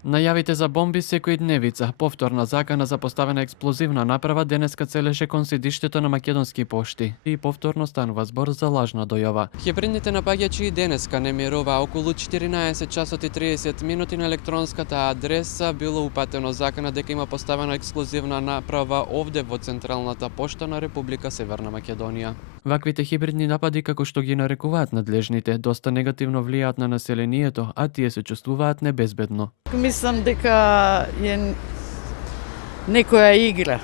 Најавите за бомби секојдневица, повторна закана за поставена експлозивна направа денеска целеше кон седиштето на Македонски пошти и повторно станува збор за лажна дојава. Хибридните напаѓачи и денеска немирува околу 14 часот и 30 минути на електронската адреса било упатено закана дека има поставена експлозивна направа овде во Централната пошта на Република Северна Македонија. Ваквите хибридни напади, како што ги нарекуваат надлежните, доста негативно влијаат на населението, а тие се чувствуваат небезбедно. Мислам дека е некоја игра.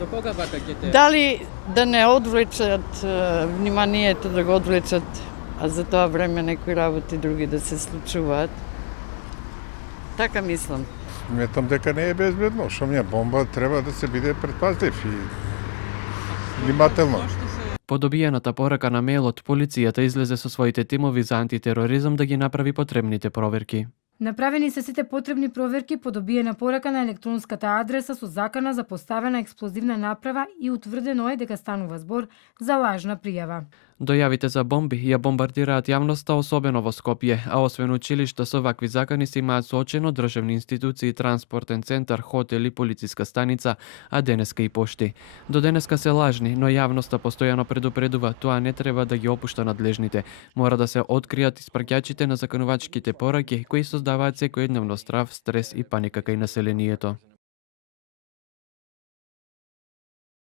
До кога вака ќе те? Дали да не одвлечат вниманието, да го одвлечат, а за тоа време некои работи други да се случуваат. Така мислам. Сметам дека не е безбедно, што ми е бомба, треба да се биде предпазлив и внимателно. По добиената порака на мејлот, полицијата излезе со своите тимови за антитероризам да ги направи потребните проверки. Направени се сите потребни проверки по добиена порака на електронската адреса со закана за поставена експлозивна направа и утврдено е дека станува збор за лажна пријава. Дојавите за бомби ја бомбардираат јавноста, особено во Скопје, а освен училишта со вакви закани се имаат соочено државни институции, транспортен центар, хотел и полициска станица, а денеска и пошти. До денеска се лажни, но јавноста постојано предупредува, тоа не треба да ги опушта надлежните. Мора да се откријат испраќачите на законувачките пораки кои создаваат секојдневно страв, стрес и паника кај населението.